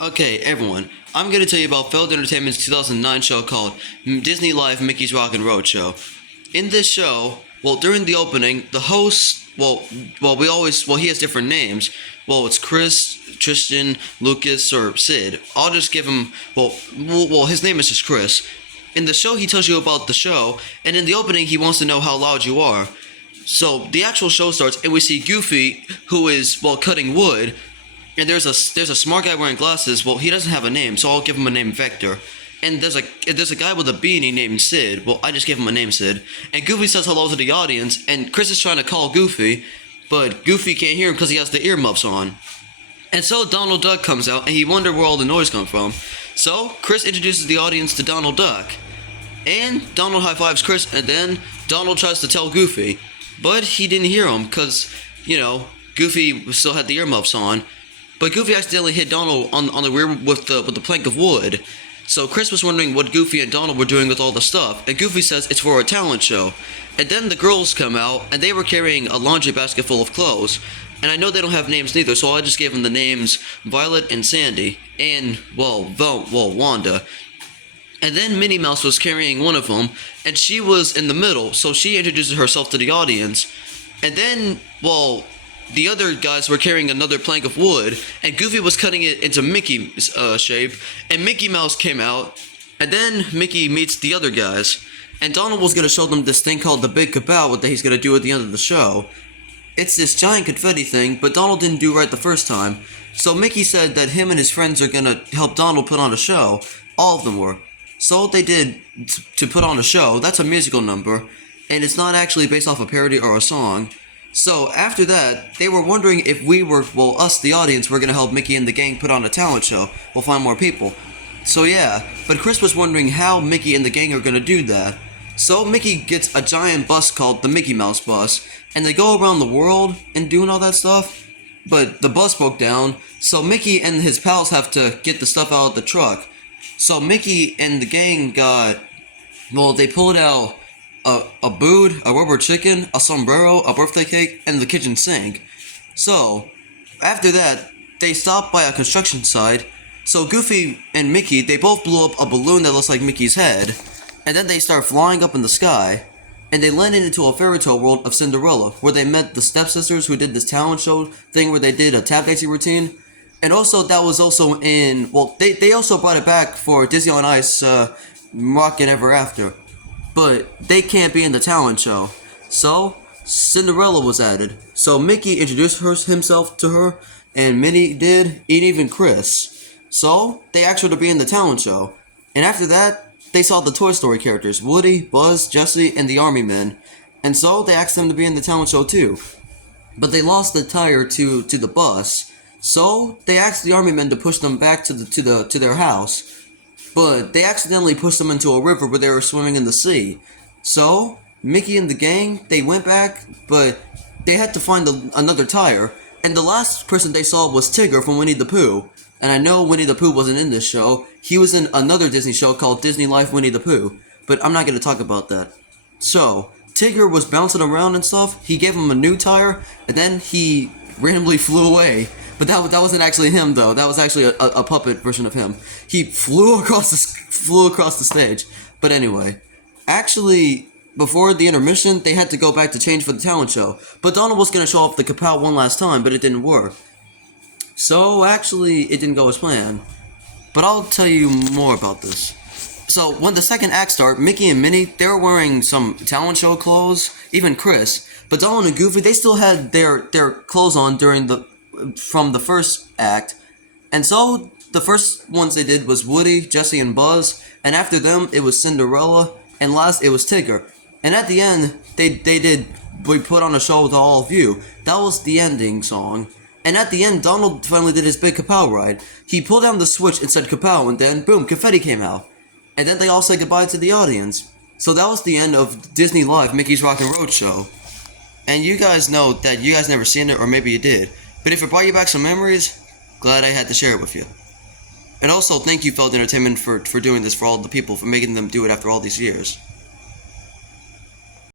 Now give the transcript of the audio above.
Okay, everyone, I'm going to tell you about Feld Entertainment's 2009 show called Disney Live Mickey's Rockin' Roadshow. In this show, during the opening, the host, he has different names. It's Chris, Tristan, Lucas, or Sid. I'll just give him, his name is just Chris. In the show, he tells you about the show, and in the opening, he wants to know how loud you are. So, the actual show starts, and we see Goofy, who is, cutting wood. And there's a smart guy wearing glasses. He doesn't have a name, so I'll give him a name Vector. And there's a guy with a beanie named Sid. I just gave him a name Sid. And Goofy says hello to the audience, and Chris is trying to call Goofy, but Goofy can't hear him because he has the earmuffs on. And so Donald Duck comes out, and he wonders where all the noise comes from. So Chris introduces the audience to Donald Duck. And Donald high-fives Chris, and then Donald tries to tell Goofy. But he didn't hear him because, Goofy still had the earmuffs on. But Goofy accidentally hit Donald on the rear with the plank of wood. So Chris was wondering what Goofy and Donald were doing with all the stuff, and Goofy says it's for a talent show. And then the girls come out, and they were carrying a laundry basket full of clothes. And I know they don't have names neither, so I just gave them the names Violet and Sandy, and, Wanda. And then Minnie Mouse was carrying one of them, and she was in the middle, so she introduces herself to the audience. And then, the other guys were carrying another plank of wood, and Goofy was cutting it into Mickey shape, and Mickey Mouse came out, and then Mickey meets the other guys, and Donald was going to show them this thing called the Big Kapow that he's going to do at the end of the show. It's this giant confetti thing, but Donald didn't do right the first time, so Mickey said that him and his friends are going to help Donald put on a show. All of them were. So what they did to put on a show, that's a musical number, and it's not actually based off a parody or a song. So, after that, they were wondering if we were, us, the audience, were going to help Mickey and the gang put on a talent show. We'll find more people. So, yeah, but Chris was wondering how Mickey and the gang are going to do that. So, Mickey gets a giant bus called the Mickey Mouse Bus, and they go around the world and doing all that stuff. But the bus broke down, so Mickey and his pals have to get the stuff out of the truck. So, Mickey and the gang got, they pulled out a boot, a rubber chicken, a sombrero, a birthday cake, and the kitchen sink. So, after that, they stopped by a construction site. So Goofy and Mickey, they both blew up a balloon that looks like Mickey's head. And then they start flying up in the sky. And they landed into a fairy tale world of Cinderella, where they met the stepsisters who did this talent show thing where they did a tap dancing routine. And also, that was also in, they also brought it back for Disney on Ice, Rockin' Ever After. But they can't be in the talent show. So, Cinderella was added. So Mickey introduced himself to her, and Minnie did, and even Chris. So, they asked her to be in the talent show. And after that, they saw the Toy Story characters, Woody, Buzz, Jessie, and the Army Men. And so, they asked them to be in the talent show too. But they lost the tire to the bus. So, they asked the Army Men to push them back to their house. But they accidentally pushed them into a river where they were swimming in the sea. So, Mickey and the gang, they went back, but they had to find another tire. And the last person they saw was Tigger from Winnie the Pooh. And I know Winnie the Pooh wasn't in this show. He was in another Disney show called Disney Life Winnie the Pooh. But I'm not going to talk about that. So, Tigger was bouncing around and stuff. He gave him a new tire, and then he randomly flew away. But that wasn't actually him, though. That was actually a puppet version of him. He flew across the stage. But anyway, actually, before the intermission, they had to go back to change for the talent show. But Donald was going to show off the Kapow one last time, but it didn't work. So, actually, it didn't go as planned. But I'll tell you more about this. So, when the second act started, Mickey and Minnie, they were wearing some talent show clothes, even Chris. But Donald and Goofy, they still had their clothes on from the first act. And so, the first ones they did was Woody, Jessie, and Buzz. And after them, it was Cinderella. And last, it was Tigger. And at the end, we put on a show with all of you. That was the ending song. And at the end, Donald finally did his big Kapow ride. He pulled down the switch and said Kapow, and then, boom, confetti came out. And then they all said goodbye to the audience. So that was the end of Disney Live Mickey's Rockin' Roadshow. And you guys know that you guys never seen it, or maybe you did. But if it brought you back some memories, glad I had to share it with you. And also, thank you, Feld Entertainment, for doing this for all the people, for making them do it after all these years.